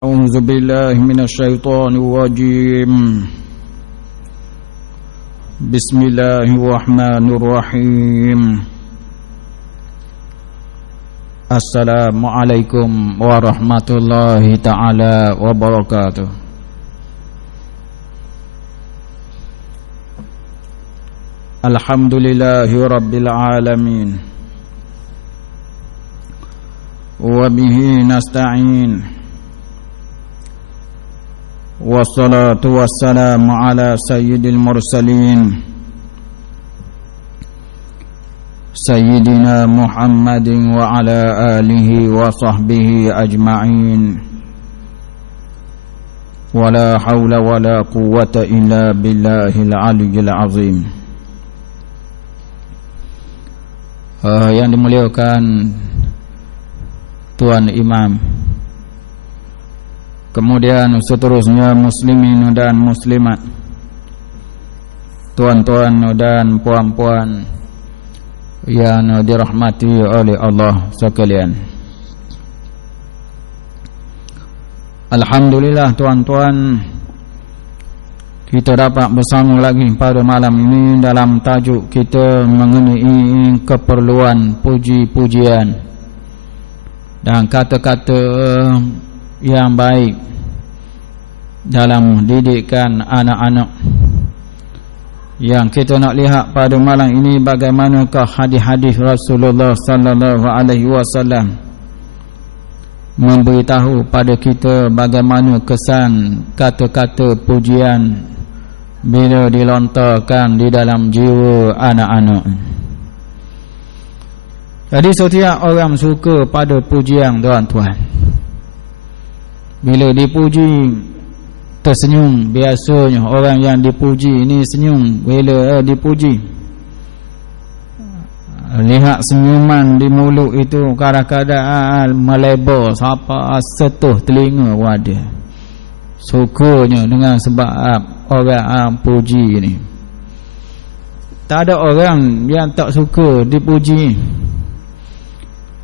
أعوذ بالله من الشيطان الرجيم. بسم الله الرحمن الرحيم. السلام عليكم ورحمة الله تعالى وبركاته. الحمد لله رب العالمين وبه نستعين والصلاة والسلام على سيد المرسلين سيدنا محمد وعلى آله وصحبه أجمعين ولا حول ولا قوة إلا بالله العلي العظيم. Yang dimuliakan Tuan Imam, kemudian seterusnya muslimin dan muslimat, tuan-tuan dan puan-puan yang dirahmati oleh Allah sekalian. Alhamdulillah tuan-tuan, kita dapat bersama lagi pada malam ini dalam tajuk kita mengenai keperluan puji-pujian dan kata-kata yang baik dalam didikan anak-anak. Yang kita nak lihat pada malam ini, bagaimanakah hadis-hadis Rasulullah sallallahu alaihi wasallam memberitahu pada kita bagaimana kesan kata-kata pujian bila dilontarkan di dalam jiwa anak-anak. Jadi setiap orang suka pada pujian tuan-tuan. Bila dipuji tersenyum. Biasanya orang yang dipuji ini senyum bila dipuji. Lihat senyuman di mulut itu kadang-kadang melebar sampai setuh telinga wadah. Sukanya dengan sebab orang puji ini. Tak ada orang yang tak suka dipuji.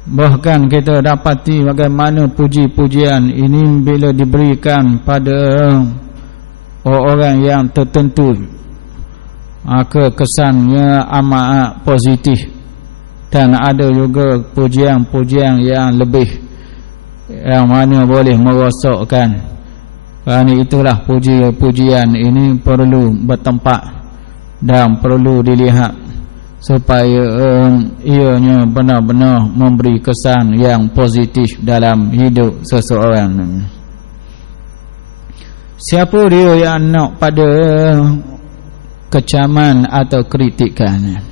Bahkan kita dapati bagaimana puji-pujian ini bila diberikan pada orang yang tertentu, maka kesannya amat positif. Dan ada juga pujian-pujian yang lebih, yang mana boleh merosakkan. Kerana itulah puji-pujian ini perlu bertempat dan perlu dilihat supaya ianya benar-benar memberi kesan yang positif dalam hidup seseorang. Siapa dia yang nak pada kecaman atau kritikan?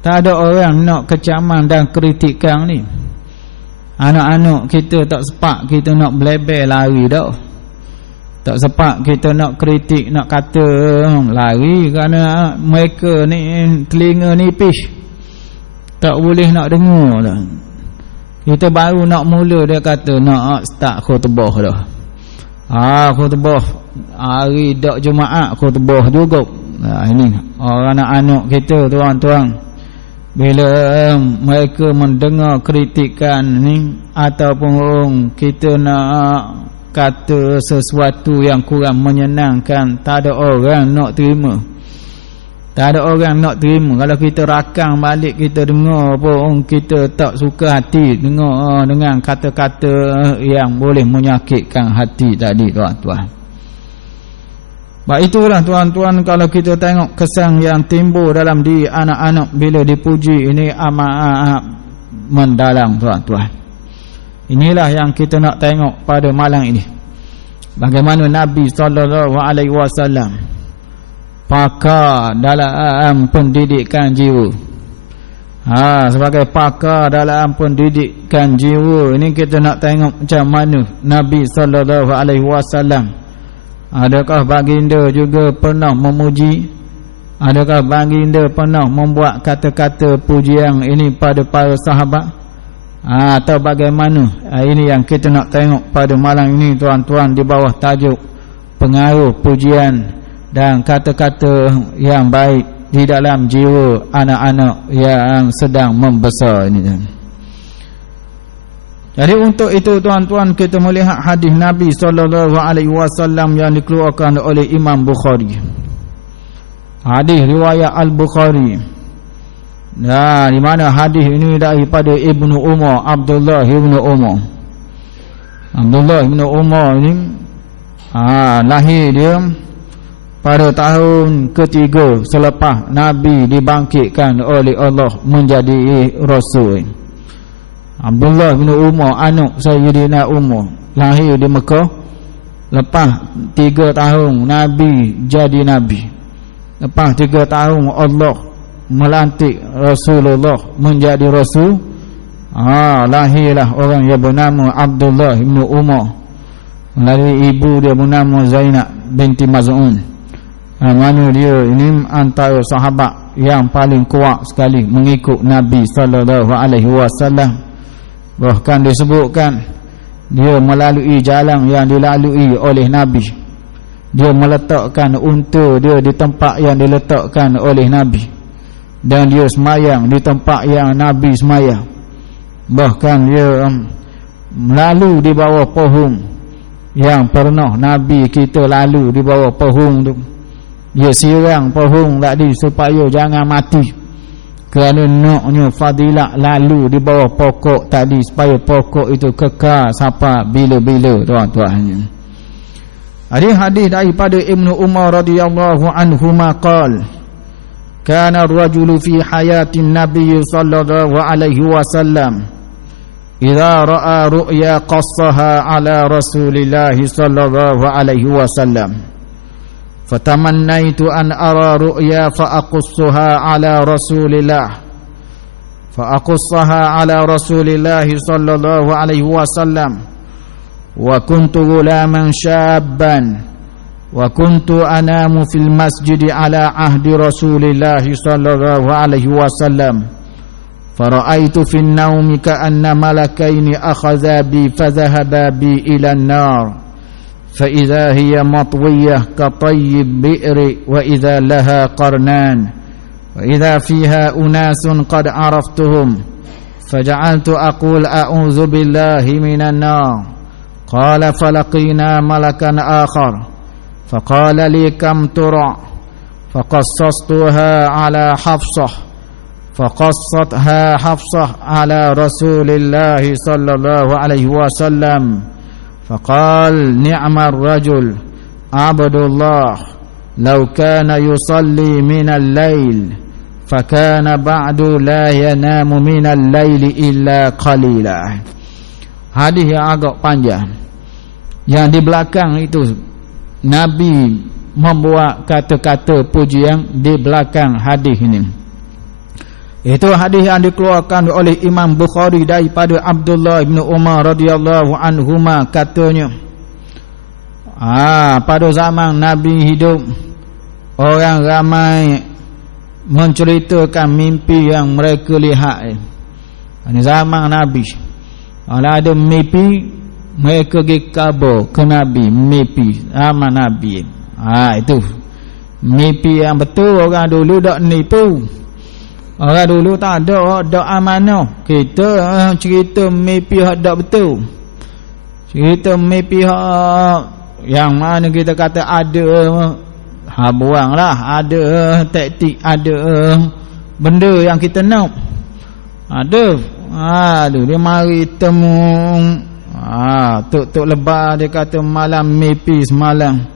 Tak ada orang nak kecaman dan kritikan ni. Anak-anak kita tak sepak kita nak belebel lari dah. Tak sepak kita nak kritik, nak kata lari, kerana mereka ni telinga nipis, tak boleh nak dengar dah. Kita baru nak mula dia kata nak start khutbah dah. Khutbah hari dak Jumaat, khutbah juga. Ini orang anak-anak kita tuan-tuan, bila mereka mendengar kritikan ni ataupun kita nak kata sesuatu yang kurang menyenangkan, tak ada orang nak terima. Tak ada orang nak terima. Kalau kita rakang balik, kita dengar pun kita tak suka hati dengar dengan kata-kata yang boleh menyakitkan hati tadi tuan-tuan. Baik, itulah tuan-tuan, kalau kita tengok kesan yang timbul dalam diri anak-anak bila dipuji ini amat mendalam tuan-tuan. Inilah yang kita nak tengok pada malam ini. Bagaimana Nabi SAW pakar dalam pendidikan jiwa. Sebagai pakar dalam pendidikan jiwa ini, kita nak tengok macam mana Nabi SAW. Adakah baginda juga pernah memuji? Adakah baginda pernah membuat kata-kata pujian ini pada para sahabat? Atau bagaimana? Ini yang kita nak tengok pada malam ini tuan-tuan, di bawah tajuk pengaruh pujian dan kata-kata yang baik di dalam jiwa anak-anak yang sedang membesar ini. Jadi untuk itu tuan-tuan, kita melihat hadis Nabi SAW yang dikeluarkan oleh Imam Bukhari. Hadis riwayat Al-Bukhari. Nah, di mana hadis ini daripada Ibnu Umar, Abdullah Ibnu Umar. Abdullah Ibnu Umar ini lahir dia pada tahun ketiga selepas Nabi dibangkitkan oleh Allah menjadi Rasul. Abdullah bin Umar, anak Sayyidina Umar, lahir di Mekah lepas 3 tahun Nabi jadi Nabi. Lepas 3 tahun Allah melantik Rasulullah menjadi Rasul. Lahirlah orang yang bernama Abdullah bin Umar. Dari ibu dia bernama Zainab binti Maz'un. Mana dia ini antara sahabat yang paling kuat sekali mengikut Nabi SAW. Bahkan disebutkan dia melalui jalan yang dilalui oleh Nabi. Dia meletakkan unta dia di tempat yang diletakkan oleh Nabi, dan dia semayang di tempat yang Nabi semayang. Bahkan dia lalu di bawah pohon yang pernah Nabi kita lalu di bawah pohon tu. Dia sirang pohon tadi supaya jangan mati, kerana naknya fadilat lalu di bawah pokok tadi supaya pokok itu kekal sampai bila-bila, tuan-tuan. Hadis daripada Ibnu Umar radhiyallahu anhuma qala kana ar-rajulu fi hayatin nabiy sallallahu alaihi wasallam idza ra'a ru'ya qassaha ala rasulillah sallallahu alaihi wasallam fatamannaitu an ara ru'ya fa aqussaha ala rasulillah sallallahu alaihi wasallam wa kuntu ghulaman syabban wa kuntu anamu fil masjid ala ahdi rasulillah sallallahu alaihi wasallam fara'aitu fin naumi ka'anna malakaini akhadha bi fadhahaba bi ila an-nar فإذا هي مطوية كطي البئر وإذا لها قرنان وإذا فيها أناس قد عرفتهم فجعلت أقول أعوذ بالله من النار قال فلقينا ملكا آخر فقال لي كم ترى فقصصتها على حفصة فقصتها حفصة على رسول الله صلى الله عليه وسلم فقال نعم الرجل عبد الله لو كان يصلي من الليل فكان بعد لا ينام من الليل إلا قليلا. Hadis yang agak panjang. Yang di belakang itu Nabi membuat kata-kata pujian di belakang hadis ini. Itu hadis yang dikeluarkan oleh Imam Bukhari daripada Abdullah bin Umar radhiyallahu anhuma, katanya pada zaman Nabi hidup, orang ramai menceritakan mimpi yang mereka lihat. Ini zaman Nabi, kalau ada mimpi mereka pergi khabar ke Nabi, mimpi zaman Nabi. Itu mimpi yang betul. Orang dulu tak nipu. Orang dulu tak ada amanah. Kita cerita mimpi hak tak betul. Cerita mimpi hak yang mana kita kata ada buanglah, ada taktik, ada benda yang kita nak. Ada. Dia mari temu tok lebar, dia kata malam mimpi semalam.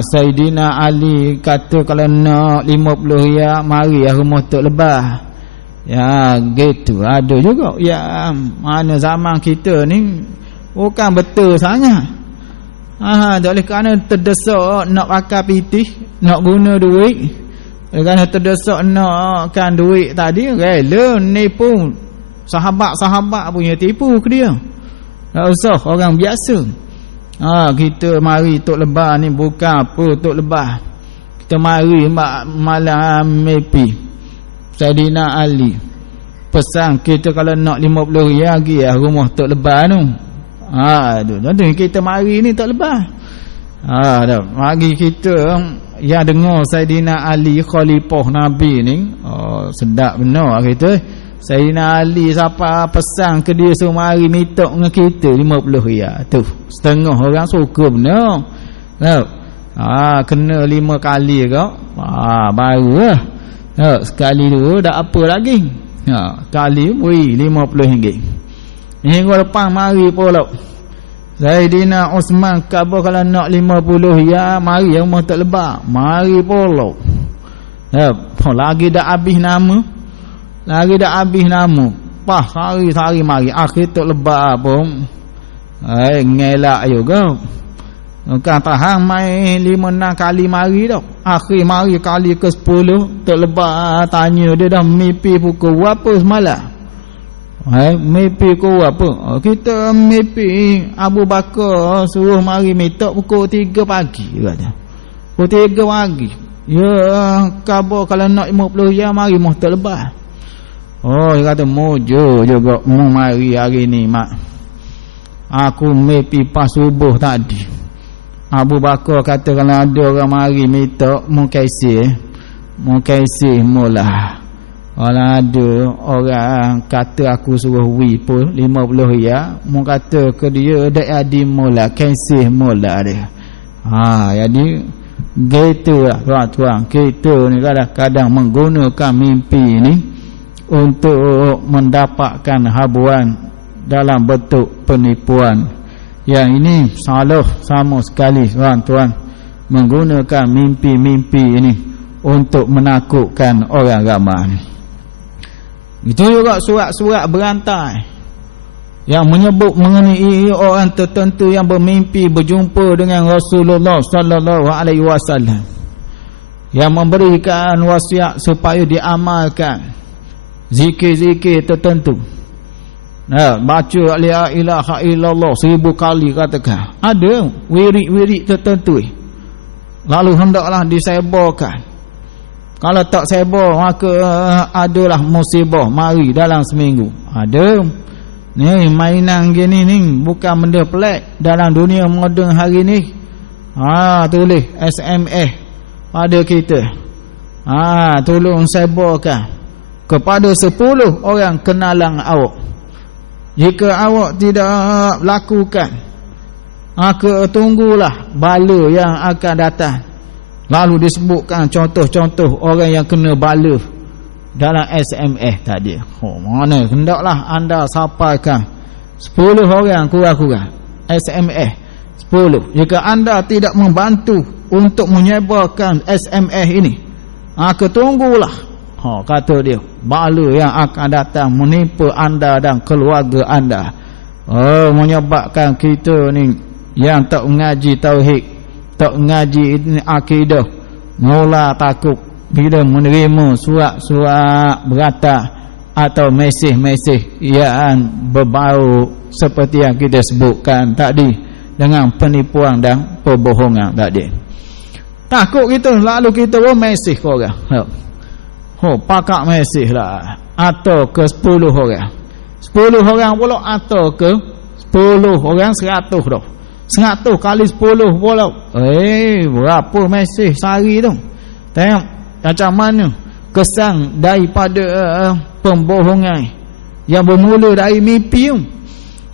Sayyidina Ali kata kalau nak 50 riyal mari rumah tok lebah. Ya gitu. Ada juga ya, mana zaman kita ni bukan betul sangat. Oleh kerana terdesak nak pakai pitih, nak guna duit, kerana terdesak nakkan duit tadi, rela nipu sahabat-sahabat punya, tipu ke dia. Tak usah orang biasa. Kita mari tok lebah ni bukan apa tok lebah. Kita mari malam mimpi Saidina Ali pesan kita kalau nak 50 riyal pergi rumah tok lebah tu. Kita mari ni tok lebah. Mari kita yang dengar Saidina Ali khalifah Nabi ni, sedap benar kita. Sayyidina Ali siapa pesan ke dia suruh mari mitok dengan kita 50 riyal tu. Setengah orang suka benar. Kena 5 kali ke? Baru lah. Sekali dulu dah apa lagi? Kali beri RM50. Minggu depan mari pula. Sayyidina Osman khabar kalau nak 50 ya mari rumah tak lebar. Mari pula. Lagi dah habis nama. Pas hari mari akhir tak lebar pun. Ngelak juga. Bukan tahan main 5-6 kali mari dah. Akhir mari kali ke 10 tak lebar tanya dia dah mimpi pukul berapa semalam. Mimpi pukul apa? Kita mimpi Abu Bakar suruh mari mitok pukul 3 pagi kata. Pukul 3 pagi. Ya khabar kalau nak 50 ya mari moh tak lebar. Dia kata mojo juga mau mari hari ni mak. Aku mimpi pas subuh tadi. Abu Bakar kata kalau ada orang mari minta mukaisi mula. Kalau ada orang kata aku suruh wi pun 50 ya, mu kata ke dia dak adi mula kaisi mula dia. Jadi gitulah tuan-tuan, kita ni kadang-kadang menggunakan mimpi ni untuk mendapatkan habuan dalam bentuk penipuan. Yang ini salah sama sekali tuan-tuan, menggunakan mimpi-mimpi ini untuk menakutkan orang ramai. Itu juga surat-surat berantai yang menyebut mengenai orang tertentu yang bermimpi berjumpa dengan Rasulullah sallallahu alaihi wasallam, yang memberikan wasiat supaya diamalkan zikir-zikir tertentu. Baca la ilaha illallah 1000 kali katakan. Ada wirid-wirid tertentu lalu hendaklah disebarkan. Kalau tak sebar maka adalah musibah mari dalam seminggu. Ada ni mainan gini ni bukan benda pelik dalam dunia moden hari ni. Tulis SMS pada kita. Tolong sebarkan kepada 10 orang kenalan awak. Jika awak tidak lakukan, maka tunggulah bala yang akan datang. Lalu disebutkan contoh-contoh orang yang kena bala dalam SMS tadi. Mana hendaklah anda sampaikan 10 orang kurang-kurang SMS 10. Jika anda tidak membantu untuk menyebarkan SMS ini, maka tunggulah kata dia bala yang akan datang menimpa anda dan keluarga anda. Menyebabkan kita ni yang tak mengaji tauhid, tak mengaji akidah, mula takut bila menerima surat-surat beratah atau mesej-mesej yang berbau seperti yang kita sebutkan tadi dengan penipuan dan perbohongan tadi. Takut kita lalu kita pun mesej ke orang. Pakak mesej lah atau ke 10 orang 10 orang pula atau ke 10 orang 100 dah 100 kali 10 pula berapa mesej sehari tu. Tengok macam mana kesan daripada pembohongan yang bermula dari mimpi tu.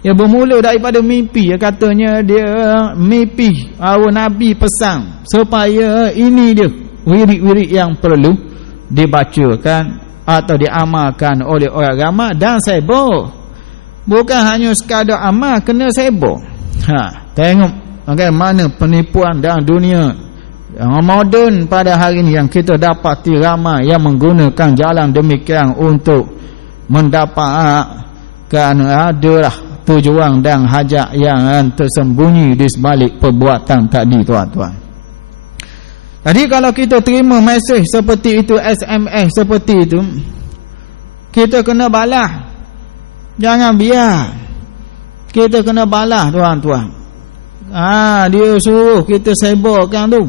Yang bermula daripada mimpi. Katanya dia mimpi Nabi pesan supaya ini dia wirid-wirid yang perlu dibacakan atau diamalkan oleh orang ramai dan sebar. Bukan hanya sekadar amal, kena sebar. Tengok bagaimana penipuan dalam dunia yang moden pada hari ini yang kita dapati ramai yang menggunakan jalan demikian untuk mendapatkan adalah tujuan dan hajat yang tersembunyi di sebalik perbuatan tadi tuan-tuan. Jadi kalau kita terima mesej seperti itu, SMS seperti itu, kita kena balas. Jangan biar. Kita kena balas tuan-tuan. Dia suruh kita sebarkan tu.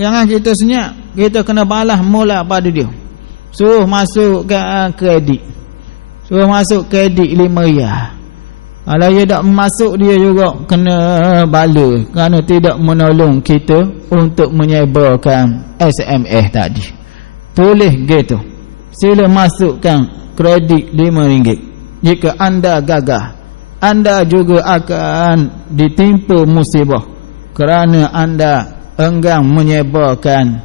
Jangan kita senyap. Kita kena balas mula pada dia. Suruh masuk ke kredit. Suruh masuk kredit 5 riyal. Kalau dia tak masuk, dia juga kena bala kerana tidak menolong kita untuk menyebarkan SMS tadi. Tulis gitu. Sila masukkan kredit RM5. Jika anda gagah, anda juga akan ditimpa musibah kerana anda enggan menyebarkan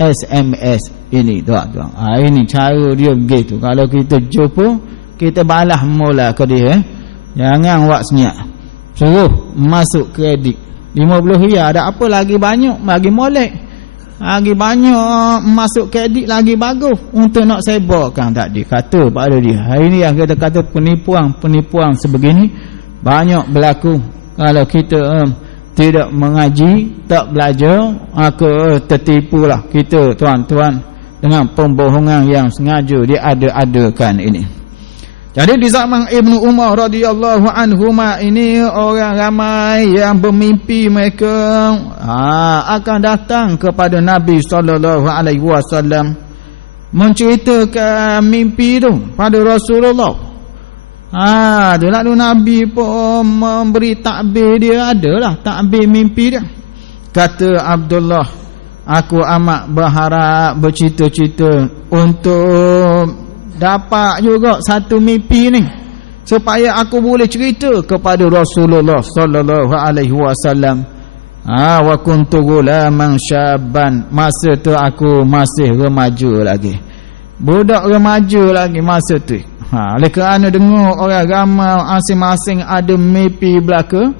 SMS ini, tuan-tuan. Ini cara dia begitu. Kalau kita jumpa, kita balas mula ke dia. Jangan buat senyap. Suruh masuk kredit RM50. Ada apa lagi banyak, lagi molek, lagi banyak masuk kredit lagi bagus untuk nak sebarkan. Tak dikata pada dia. Hari ni yang kita kata penipuan sebegini banyak berlaku. Kalau kita tidak mengaji, tak belajar, maka tertipulah kita, tuan-tuan, dengan pembohongan yang sengaja diada-adakan ini. Jadi di zaman Ibnu Umar radhiyallahu anhuma ini, orang ramai yang bermimpi mereka akan datang kepada Nabi sallallahu alaihi wasallam menceritakan mimpi itu pada Rasulullah. Lalu Nabi pun memberi takbir dia, adalah takbir mimpi dia. Kata Abdullah, aku amat berharap, bercita-cita untuk dapat juga satu mimpi ni supaya aku boleh cerita kepada Rasulullah sallallahu alaihi wasallam. Wa kuntu ghulaman syabban, masa tu aku masih remaja lagi, budak remaja lagi masa tu. Oleh kerana dengar orang ramai masing-masing ada mimpi belaka,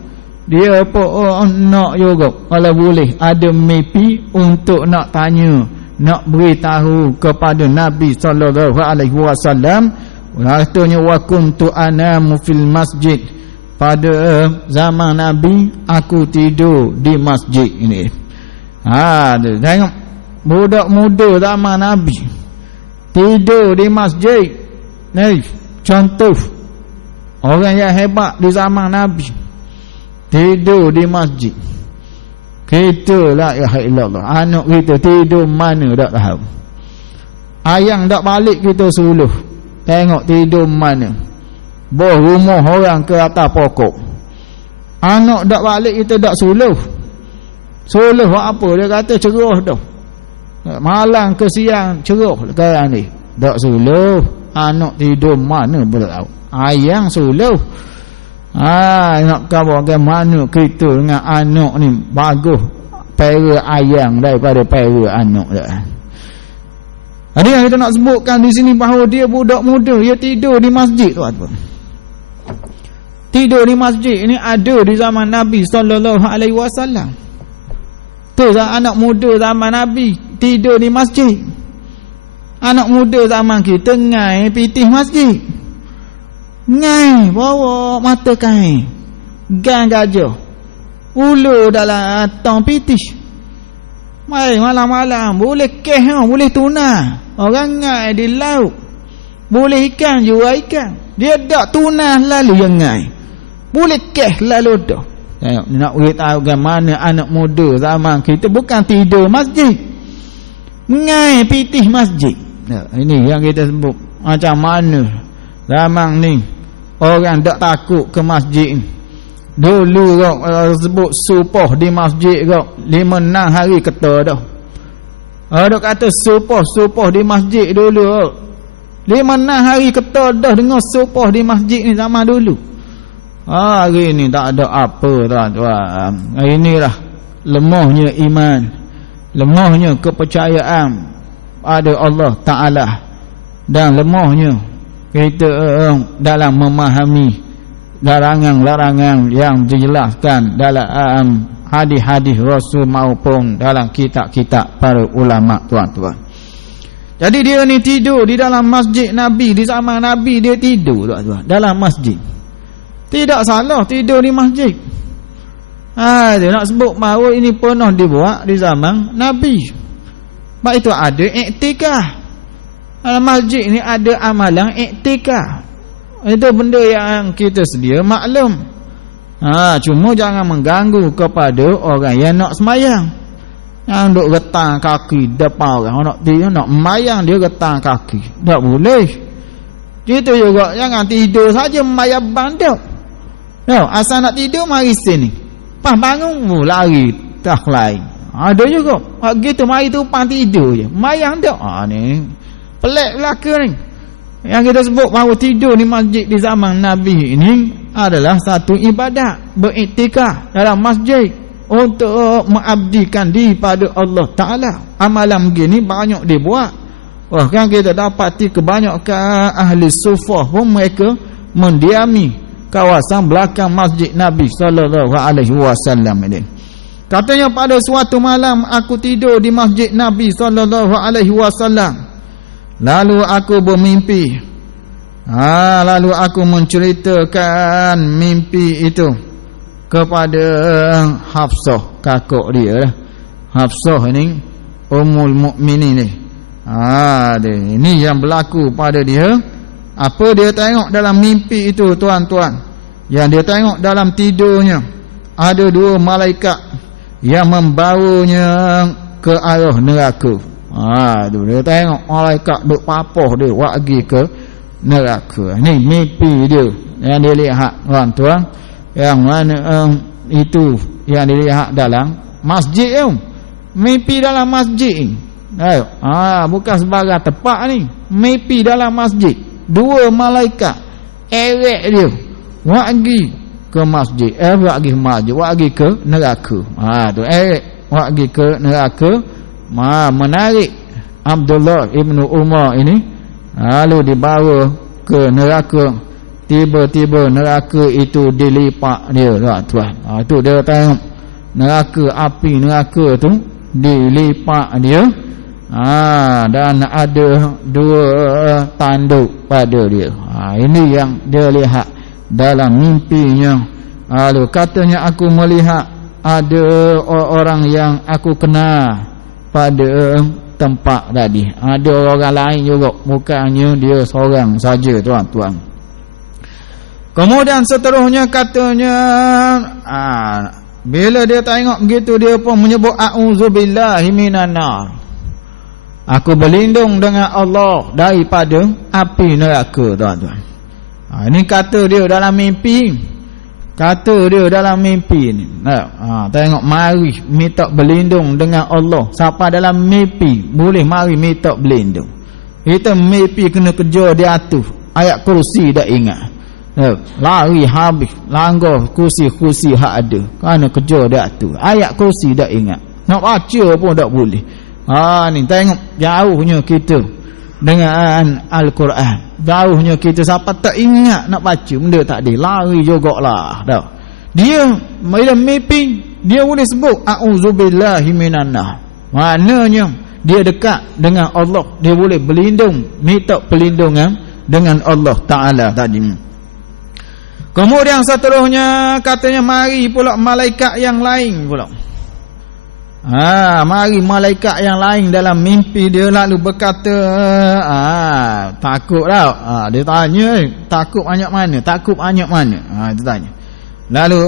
dia pun nak juga kalau boleh ada mimpi untuk nak tanya, nak beritahu kepada Nabi sallallahu alaihi wasallam. Katanya wa kuntu anamu fil masjid, pada zaman Nabi aku tidur di masjid ini. Tengok budak muda zaman Nabi tidur di masjid. Ni contoh orang yang hebat di zaman Nabi tidur di masjid. Kita la ilaha illallah, anak kita tidur mana tak tahu. Ayang tak balik kita suluh, tengok tidur mana, bawah rumah orang ke atas pokok. Anak tak balik kita tak suluh. Suluh apa? Dia kata cerah dah, malam ke siang cerah sekarang ni. Tak suluh, anak tidur mana boleh tahu. Ayang suluh. Nak kau bagaimana kita dengan anak ni bagus pera ayang daripada pera anak dah. Ada yang kita nak sebutkan di sini bahawa dia budak muda, dia tidur di masjid, tuan-tuan. Tidur di masjid ini ada di zaman Nabi sallallahu alaihi wasallam. Tu anak muda zaman Nabi tidur di masjid. Anak muda zaman kita ngai pitih masjid. Ngai bawa mata kain, gang gajah, ulu dalam tong pitih. Mai malam-malam boleh keh, boleh tuna. Orang ngai di laut, boleh ikan jual ikan. Dia tak tuna lalu yang ngai, boleh keh lalu dah. Tengok, nak beritahu bagaimana anak muda zaman kita bukan tidur masjid, ngai pitih masjid. Ini yang kita sebut macam mana zaman ni orang tak takut ke masjid. Dulu sebut supoh di masjid 5-6 hari kata dah. Ada kata supoh di masjid dulu 5-6 hari kata dah dengar supoh di masjid ni zaman dulu. Hari ni tak ada apa, tuan-tuan. Inilah lemahnya iman, lemahnya kepercayaan pada Allah Ta'ala, dan lemahnya kita dalam memahami larangan-larangan yang dijelaskan dalam hadis-hadis Rasul maupun dalam kitab-kitab para ulama, tuan-tuan. Jadi dia ni tidur di dalam masjid Nabi. Di zaman Nabi dia tidur, tuan-tuan, dalam masjid. Tidak salah tidur di masjid. Dia nak sebut bahawa ini pernah dibuat di zaman Nabi. Sebab itu ada iktikaf. Dalam masjid ni ada amalan iktikaf. Itu benda yang kita sedia maklum. Cuma jangan mengganggu kepada orang yang nak semayang. Yang duk getang kaki depan orang, nak memayang dia getang kaki. Tak boleh. Itu juga jangan tidur saja memayang bandar. Asal nak tidur mari sini. Pas bangun lari tak lain. Ada juga gitu mari tu pang tidur je. Memayang tak. Ni pelik belaka ni. Yang kita sebut bahawa tidur di masjid di zaman Nabi ini adalah satu ibadat, beriktikaf dalam masjid untuk mengabdikan diri pada Allah Ta'ala. Amalan begini banyak dibuat. Bahkan kita dapati kebanyakan ahli sufah pun mereka mendiami kawasan belakang masjid Nabi SAW ini. Katanya pada suatu malam aku tidur di masjid Nabi SAW. Lalu aku bermimpi. Lalu aku menceritakan mimpi itu kepada Hafsah, kakak dia. Hafsah ini Ummul Mukminin ni. Ini yang berlaku pada dia. Apa dia tengok dalam mimpi itu, tuan-tuan? Yang dia tengok dalam tidurnya, ada dua malaikat yang membawanya ke arah neraka. Dia tengok malaikat duk papah dia buat pergi ke neraka. Ini mimpi dia yang dia lihat, tuan-tuan. Yang mana itu yang dilihat dalam masjid tu. Mimpi dalam masjid. Bukan sebarang tempat ni. Mimpi dalam masjid. Dua malaikat erek dia buat pergi ke masjid. Buat pergi ke masjid, buat pergi ke neraka. Tu erek buat pergi ke neraka. Menarik Abdullah ibnu Umar ini, lalu dibawa ke neraka. Tiba-tiba neraka itu dilipat dia, tuan. Tu dia tengok neraka, api neraka tu dilipat dia. Dan ada dua tanduk pada dia. Ini yang dia lihat dalam mimpinya. Lalu katanya aku melihat ada orang yang aku kenal pada tempat tadi. Ada orang lain juga, bukannya dia seorang saja, tuan-tuan. Kemudian seterusnya katanya, bila dia tengok begitu, dia pun menyebut a'udzubillahi minan nar. Aku berlindung dengan Allah daripada api neraka, tuan-tuan. Ini kata dia dalam mimpi. Kata dia dalam mimpi ni. Tengok, mari minta berlindung dengan Allah. Siapa dalam mimpi boleh mari minta berlindung. Kita mimpi kena kerja di atas ayat kursi dah ingat. Lari habis, langgar kursi-kursi hak ada. Kerana kerja di atas ayat kursi dah ingat. Nak baca pun tak boleh. Ni tengok jauhnya kita dengan Al-Quran. Jauhnya kita, siapa tak ingat nak baca benda tak ada, lari jugalah dah. Dia bila mimpi dia boleh sebut a'udzubillahi minan nar. Maknanya dia dekat dengan Allah, dia boleh berlindung, minta perlindungan dengan Allah Ta'ala tadi. Kemudian seterusnya katanya mari pula malaikat yang lain pula. Mari malaikat yang lain dalam mimpi dia, lalu berkata, takut tau. Dia tanya, takut banyak mana? Takut banyak mana? Dia tanya. Lalu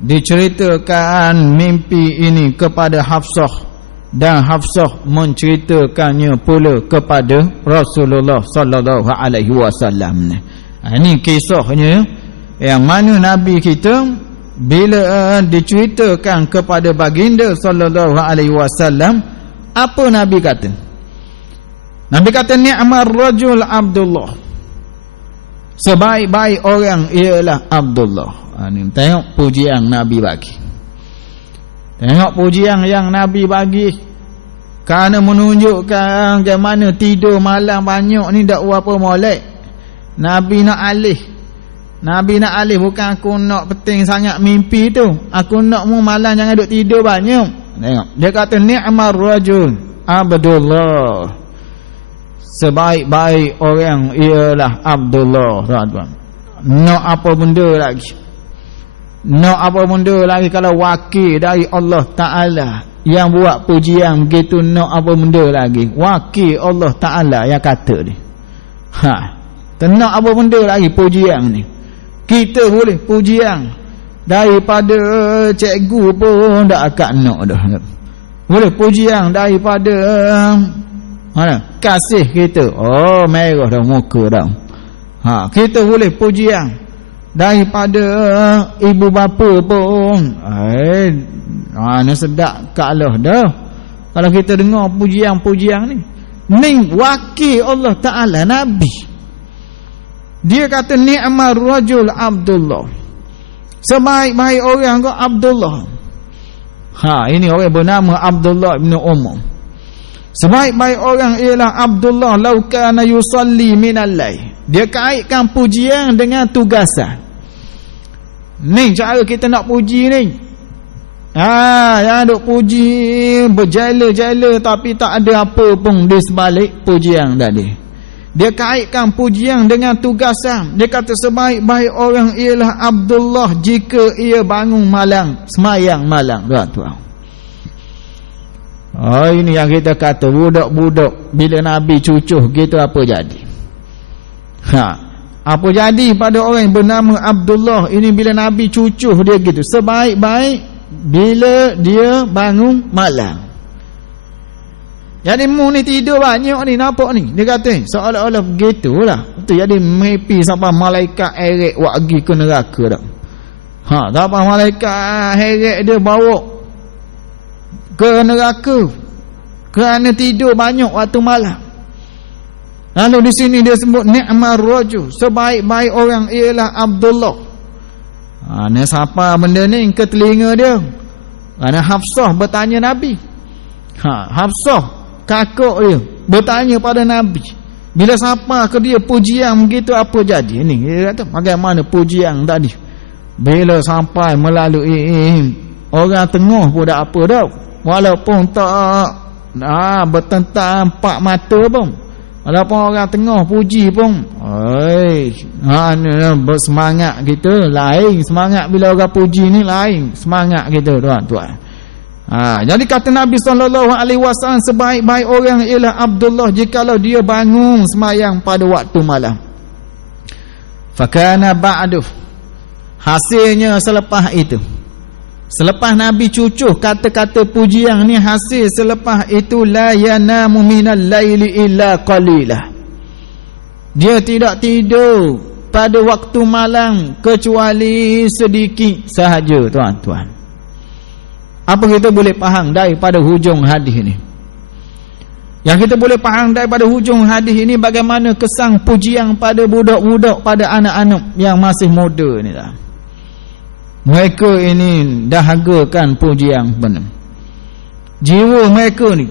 diceritakan mimpi ini kepada Hafsah, dan Hafsah menceritakannya pula kepada Rasulullah sallallahu alaihi wasallam. Ini kisahnya yang mana Nabi kita bila diceritakan kepada baginda sallallahu alaihi wasallam, apa Nabi kata? Nabi kata, ni'mar rajul Abdullah. Sebaik-baik orang ialah Abdullah. Ni tengok pujian Nabi bagi. Tengok pujian yang Nabi bagi. Kerana menunjukkan bagaimana tidur malam banyak ni tak apa molek. Nabi nak alih, bukan aku nak penting sangat mimpi tu. Aku nak mu malam jangan duk tidur banyak. Tengok, dia kata ni'mar rajul Abdullah. Sebaik-baik orang ialah Abdullah, tuan-tuan. Nak apa benda lagi? Nak apa benda lagi kalau wakil dari Allah Ta'ala yang buat pujian begitu? Nak apa benda lagi? Wakil Allah Ta'ala yang kata ni. Nak apa benda lagi pujian ni? Kita boleh pujian daripada cikgu pun tak akan nak dah. Boleh pujian daripada kasih kita. Merah dah muka dah. Kita boleh pujian daripada ibu bapa pun. Ni sedap kalah dah. Kalau kita dengar pujian-pujian ni, Ni wakil Allah Ta'ala Nabi. Dia kata ni'mar rajul Abdullah. Sebaik-baik orang kau Abdullah. Ini orang bernama Abdullah bin Umar. Sebaik-baik orang ialah Abdullah law kana yusalli minal lail. Dia kaitkan pujian dengan tugasan. Ni cara kita nak puji ni. Yang duk puji berjala-jala tapi tak ada apa pun di sebalik pujian tadi. Dia kaitkan pujian dengan tugasan. Dia kata sebaik-baik orang ialah Abdullah jika ia bangun malam, semayang malam. Tuan-tuan. Ini yang kita kata budak-budak bila Nabi cucuh gitu apa jadi? Apa jadi pada orang yang bernama Abdullah ini bila Nabi cucuh dia gitu. Sebaik-baik bila dia bangun malam. Jadi mu ni tidur banyak ni, nampak ni. Dia kata seolah-olah begitulah. Betul, jadi mimpi sampai malaikat heret wak pergi ke neraka dah. Sampai malaikat heret dia bawa ke neraka kerana tidur banyak waktu malam. Lalu di sini dia sebut ni'mar rajul, sebaik-baik orang ialah Abdullah. Ni siapa benda ni ke telinga dia? Kerana Hafsah bertanya Nabi. Hafsah kakak dia bertanya pada Nabi, bila siapa ke dia pujian begitu apa jadi? Ini dia kata bagaimana pujian tadi bila sampai melalui orang tengah pun tak apa dah, walaupun tak bertentang empat mata pun, walaupun orang tengah puji pun bersemangat kita lain semangat bila orang puji ni, lain semangat kita tuan-tuan. Jadi kata Nabi SAW, sebaik-baik orang ialah Abdullah jikalau dia bangun semayang pada waktu malam. Fakana ba'du, hasilnya selepas itu, selepas Nabi cucuh kata-kata pujian ni, hasil selepas itu la yanamu minal laili illa qalilah. Dia tidak tidur pada waktu malam kecuali sedikit sahaja tuan-tuan. Apa kita boleh faham daripada hujung hadis ini? Yang kita boleh faham daripada hujung hadis ini, bagaimana kesan pujian pada budak-budak, pada anak-anak yang masih muda ni dah. Mereka ini dahagakan pujian benar. Jiwa mereka ni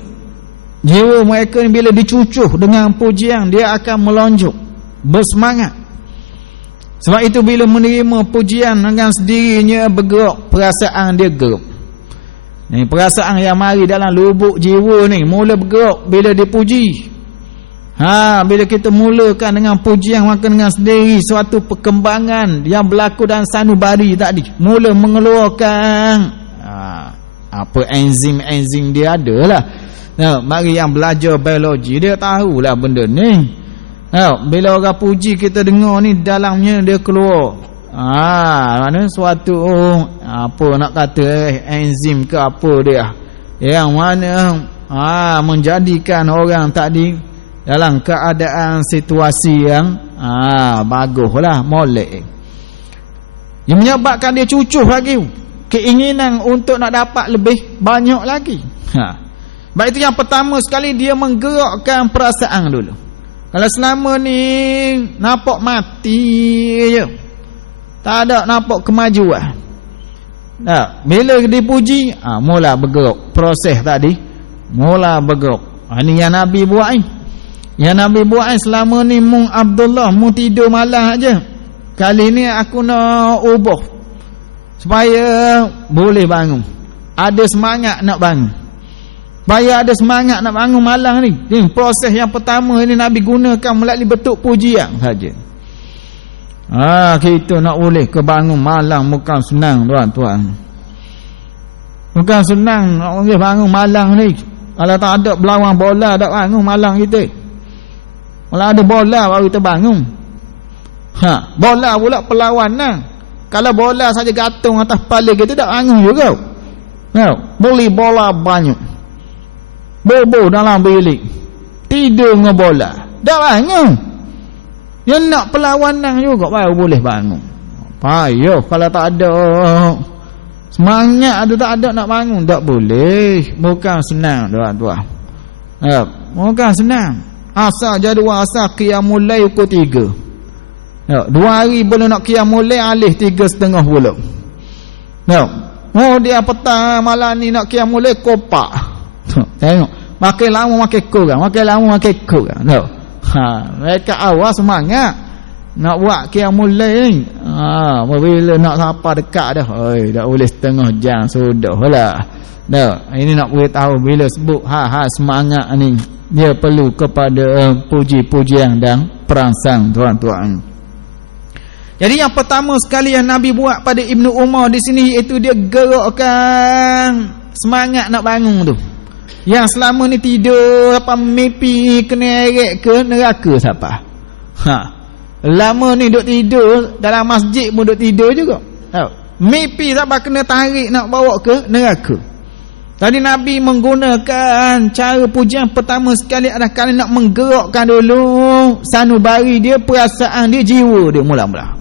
bila dicucuh dengan pujian, dia akan melonjak, bersemangat. Sebab itu bila menerima pujian dengan sendirinya bergerak, perasaan dia gerak. Ni perasaan yang mari dalam lubuk jiwa ni mula bergerak bila dipuji. Bila kita mulakan dengan pujian, maka dengan sendiri suatu perkembangan yang berlaku dalam sanubari tadi mula mengeluarkan apa enzim dia adalah. Mari yang belajar biologi dia tahulah benda ni. Bila orang puji kita dengar ni, dalamnya dia keluar mana suatu apa nak kata enzim ke apa dia yang mana menjadikan orang tadi dalam keadaan situasi yang baguslah, molek. Yang menyebabkan dia cucuh lagi keinginan untuk nak dapat lebih banyak lagi. Baik, itu yang pertama sekali, dia menggerakkan perasaan dulu. Kalau selama ni nampak mati je, tak ada nampak kemajuan. Bila dipuji, mula bergerak. Proses tadi mula bergerak. Ini yang Nabi buat ni. Yang Nabi buat ni selama ni, mung Abdullah mung tidur malam aja. Kali ni aku nak ubah supaya boleh bangun, ada semangat nak bangun. Supaya ada semangat nak bangun malam ni. Ini proses yang pertama ini Nabi gunakan melalui bentuk pujian saja. Kita nak boleh kebangun malam bukan senang tuan-tuan. Bukan senang nak boleh bangun malam ni. Kalau tak ada berlawan bola, tak bangun malam kita. Kalau ada bola baru kita bangun. Bola pula perlawanan. Kalau bola saja gantung atas kepala kita, tak bangun juga. Boleh bola banyak, bobo dalam bilik, tidur dengan bola, tak bangun. Yang nak perlawanan juga baru boleh bangun. Payah kalau tak ada semangat, ada tak ada nak bangun, tak boleh. Bukan senang tuan-tuan. Bukan senang. Asal jadual asal qiyamul lail pukul 3. 2 hari belum nak qiyamul lail alih 3.30 pula. Dia petang malam ni nak qiyamul lail kopak. Tengok. Makin lama makin kurang, makin lama makin kurang. Mereka awal semangat nak buat qiyamul lail ni. Bila nak sampai dekat dah, dah boleh setengah jam sudahlah. Ini nak beritahu bila sebut semangat ni, dia perlu kepada puji-pujian dan perangsang tuan-tuan. Jadi yang pertama sekali yang Nabi buat pada Ibnu Umar di sini, iaitu dia gerakkan semangat nak bangun tu. Yang selama ni tidur apa mimpi kena eret ke neraka siapa? Lama ni duk tidur dalam masjid pun duk tidur juga. Mimpi siapa kena tarik nak bawa ke neraka. Tadi Nabi menggunakan cara pujian pertama sekali adalah kerana nak menggerakkan dulu sanubari dia, perasaan dia, jiwa dia mula-mula.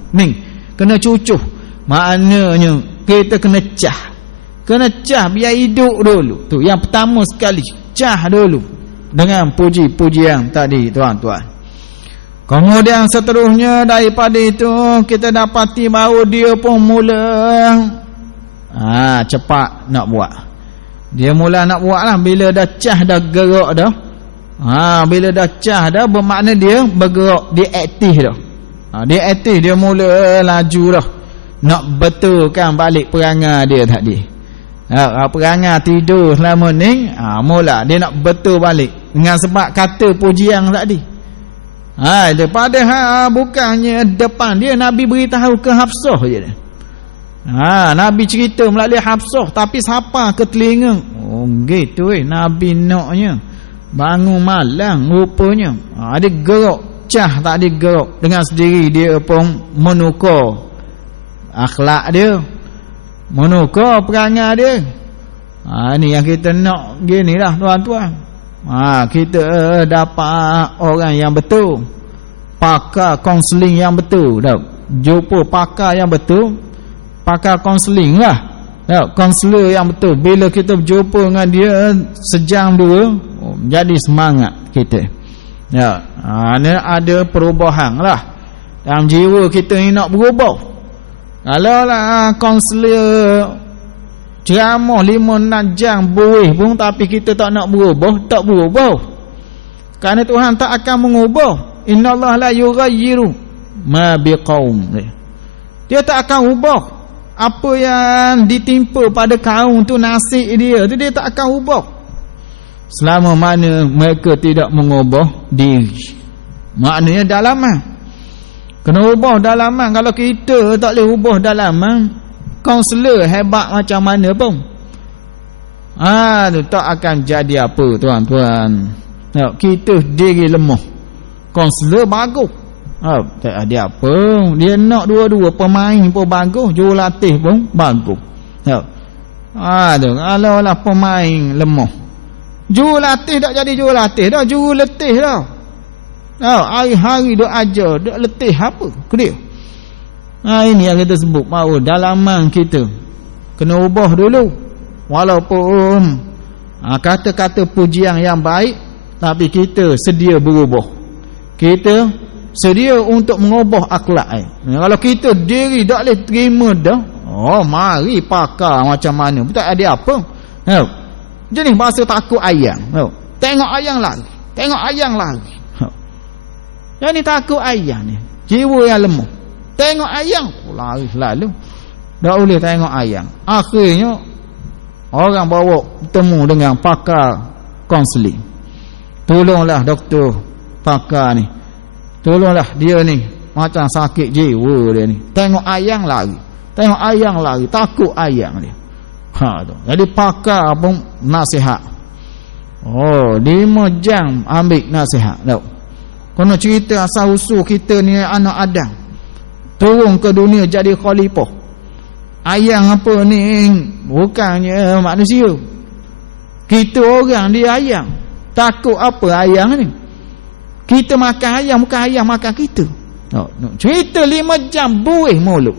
Kena cucuh. Maknanya kita kena cah. Kena cah biar hidup dulu. Tu yang pertama sekali, cah dulu dengan puji-pujian tadi tuan-tuan. Kemudian seterusnya daripada itu kita dapati bahawa dia pun mula cepat nak buat. Dia mula nak buat lah bila dah cah dah gerak dah. Bila dah cah dah bermakna dia bergerak, dia aktif dah. Dia aktif, dia mula laju dah. Nak betulkan balik perangai dia tadi. Perangai tidur selama ni, mula dia nak betul balik dengan sebab kata pujian tadi. Daripada bukannya depan dia Nabi beritahu ke Hafsah je dia. Nabi cerita melalui Hafsah, tapi siapa ke telinga? Gitu Nabi naknya bangun malam rupanya. Dia gerak, cah tak dia gerak dengan sendiri, dia pun menukar akhlak dia, menukar perangai dia. Ni yang kita nak gini lah tuan-tuan. Kita dapat orang yang betul, pakar kaunseling yang betul. Jumpa pakar yang betul, pakar kaunseling lah, kaunselor yang betul. Bila kita berjumpa dengan dia sejam dua, jadi semangat kita. Ni ada perubahan lah dalam jiwa kita ni nak berubah. Kalau lah kaunselor ceramah 5-6 jam boleh pun, tapi kita tak nak berubah, tak berubah. Kerana Tuhan tak akan mengubah. Innallaha la yughayyiru ma biqaum. Dia tak akan ubah apa yang ditimpa pada kaum tu, nasib dia tu dia tak akan ubah selama mana mereka tidak mengubah diri. Maknanya dalaman kena ubah dalaman. Kalau kita tak boleh ubah dalaman, kaunselor hebat macam mana pun tu tak akan jadi apa tuan-tuan. Kita diri lemah, kaunselor bagus, tak ada apa. Dia nak dua-dua, pemain pun bagus, jurulatih pun bagus. Kalau lah pemain lemah, jurulatih tak jadi jurulatih dah, juruletih dah. Hari-hari duk ajar, duk letih apa ke dia. Ini yang kita sebut bahawa dalaman kita kena ubah dulu. Walaupun kata-kata pujian yang baik, tapi kita sedia berubah. Kita sedia untuk mengubah akhlak. Kalau kita diri tak boleh terima dah, mari pakar macam mana, tak ada apa. Jenis bahasa takut ayam. Tengok ayam lari, tengok ayam lari. Yang ni takut ayam ni, jiwa yang lemah. Tengok ayam lari selalu, tak boleh tengok ayam. Akhirnya orang bawa bertemu dengan pakar kaunseling. Tolonglah doktor pakar ni, tolonglah dia ni macam sakit jiwa dia ni. Tengok ayam lari, tengok ayam lari, takut ayam ni. Jadi pakar pun nasihat. 5 jam ambil nasihat. Kena cerita asal usul kita ni anak Adam turun ke dunia jadi khalifah. Ayam apa ni bukannya manusia. Kita orang dia ayam. Takut apa ayam ni? Kita makan ayam, bukan ayam makan kita. Cerita 5 jam buih mulut.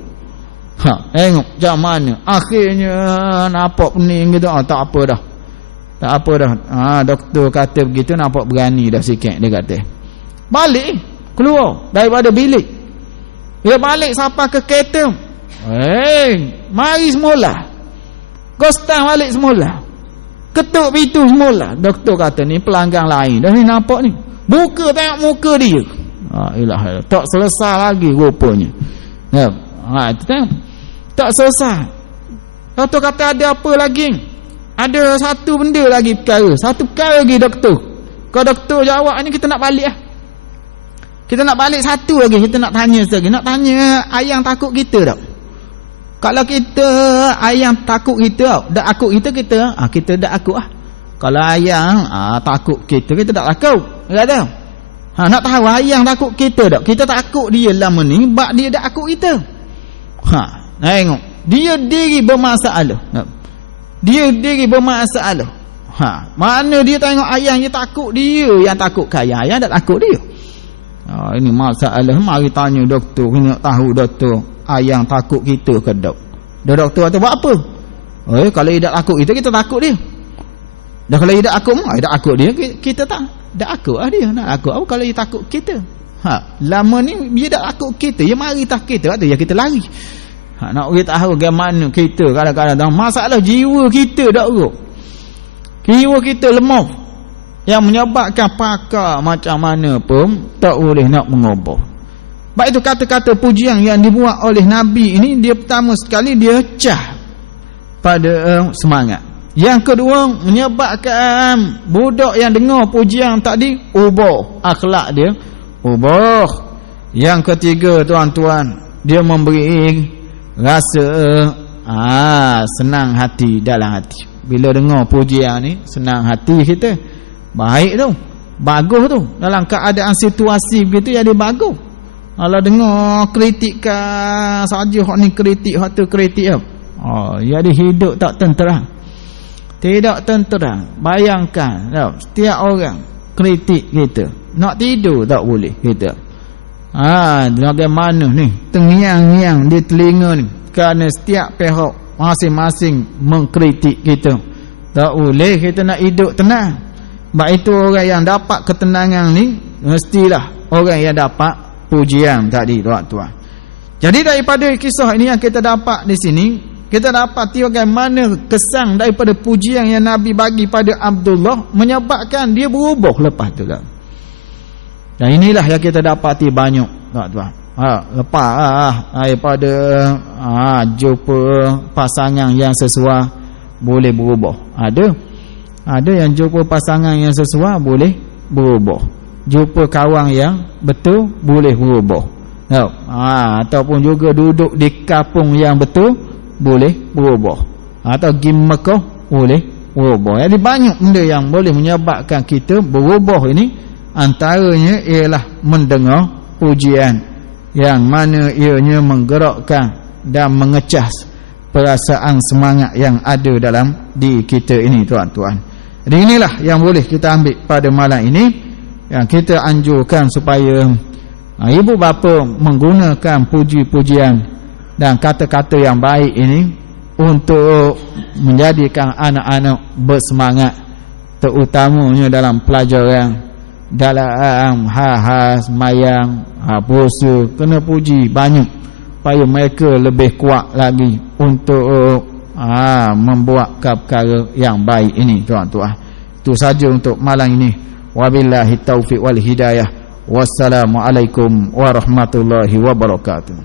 Tengok jam mana akhirnya nampak pening gitu. Tak apa dah, Tak apa dah. Doktor kata begitu, nampak berani dah sikit, dia kata. Balik, keluar daripada bilik. Dia balik sampai ke kereta. Mari semula. Gostan balik semula. Ketuk pintu semula. Doktor kata ni pelanggan lain dah ni, nampak ni. Buka, tengok muka dia. Ilah, tak selesai lagi rupanya. Itu tengok. Tak selesai. Doktor kata ada apa lagi? Ada satu benda lagi perkara. Satu perkara lagi doktor. Kalau doktor jawab ni, kita nak balik lah. Kita nak balik satu lagi. Kita nak tanya lagi. Nak tanya ayang takut kita tak? Kalau kita ayang takut kita, dak akut kita, kita dak akut lah. Kalau ayang takut kita tak takut. Kata. Nak tahu ayang takut kita tak? Kita takut dia lama ni, bab dia dak akut kita. Tengok. Dia diri bermasalah. Dia diri bermasalah. Mana dia tengok ayang dia takut dia yang takut kaya, ayang tak takut dia. Ini masalah. Mari tanya doktor, kena tahu doktor, ayang takut kita ke tak? Doktor kata buat apa? Kalau dia tak takut kita takut dia. Dah kalau dia tak akut dia, kita tak akut lah dia. Nak akut apa kalau dia takut kita? Lama ni dia tak akut kita, dia mari tak kita, kata ya kita lari. Nak kita tahu bagaimana kita kadang-kadang masalah jiwa kita tak urut. Jiwa kita lemah, yang menyebabkan pakar macam mana pun tak boleh nak mengubah. Baik itu kata-kata pujian yang dibuat oleh Nabi ini, dia pertama sekali dia cah pada semangat. Yang kedua, menyebabkan budak yang dengar pujian tadi ubah akhlak dia, ubah. Yang ketiga, tuan-tuan, dia memberi rasa senang hati dalam hati. Bila dengar pujian ni, senang hati kita. Baik tu, bagus tu. Dalam keadaan situasi begitu jadi bagus. Kalau dengar kritikan saja, hak ni kritik, hak tu kritik apa? Jadi hidup tak tenteram. Tidak tenteram. Bayangkan setiap orang kritik kita, nak tidur tak boleh kita. Bagaimana ni tengiang-ngiang di telinga ni, kerana setiap pihak masing-masing mengkritik kita. Tak boleh kita nak hidup tenang. Sebab itu orang yang dapat ketenangan ni mestilah orang yang dapat pujian tadi, tuan-tuan. Jadi daripada kisah ini yang kita dapat di sini, kita dapati bagaimana kesan daripada pujian yang Nabi bagi pada Abdullah menyebabkan dia berubah lepas tu lah. Dan inilah yang kita dapati banyak, tuan-tuan. Lepas daripada jumpa pasangan yang sesuai boleh berubah. Ada yang jumpa pasangan yang sesuai boleh berubah. Jumpa kawan yang betul boleh berubah. Ataupun juga duduk di kampung yang betul boleh berubah. Atau pergi Mekah boleh berubah. Jadi banyak benda yang boleh menyebabkan kita berubah ini. Antaranya ialah mendengar pujian yang mana ianya menggerakkan dan mengecas perasaan semangat yang ada dalam diri kita ini, tuan-tuan. Jadi inilah yang boleh kita ambil pada malam ini, yang kita anjurkan supaya ibu bapa menggunakan puji-pujian dan kata-kata yang baik ini untuk menjadikan anak-anak bersemangat, terutamanya dalam pelajaran, dalam hal-hal semayang, puasa, kena puji banyak supaya mereka lebih kuat lagi untuk membuat perkara yang baik ini, tuan-tuan. Itu saja untuk malam ini. Wabillahi taufiq wal hidayah. Wassalamualaikum warahmatullahi wabarakatuh.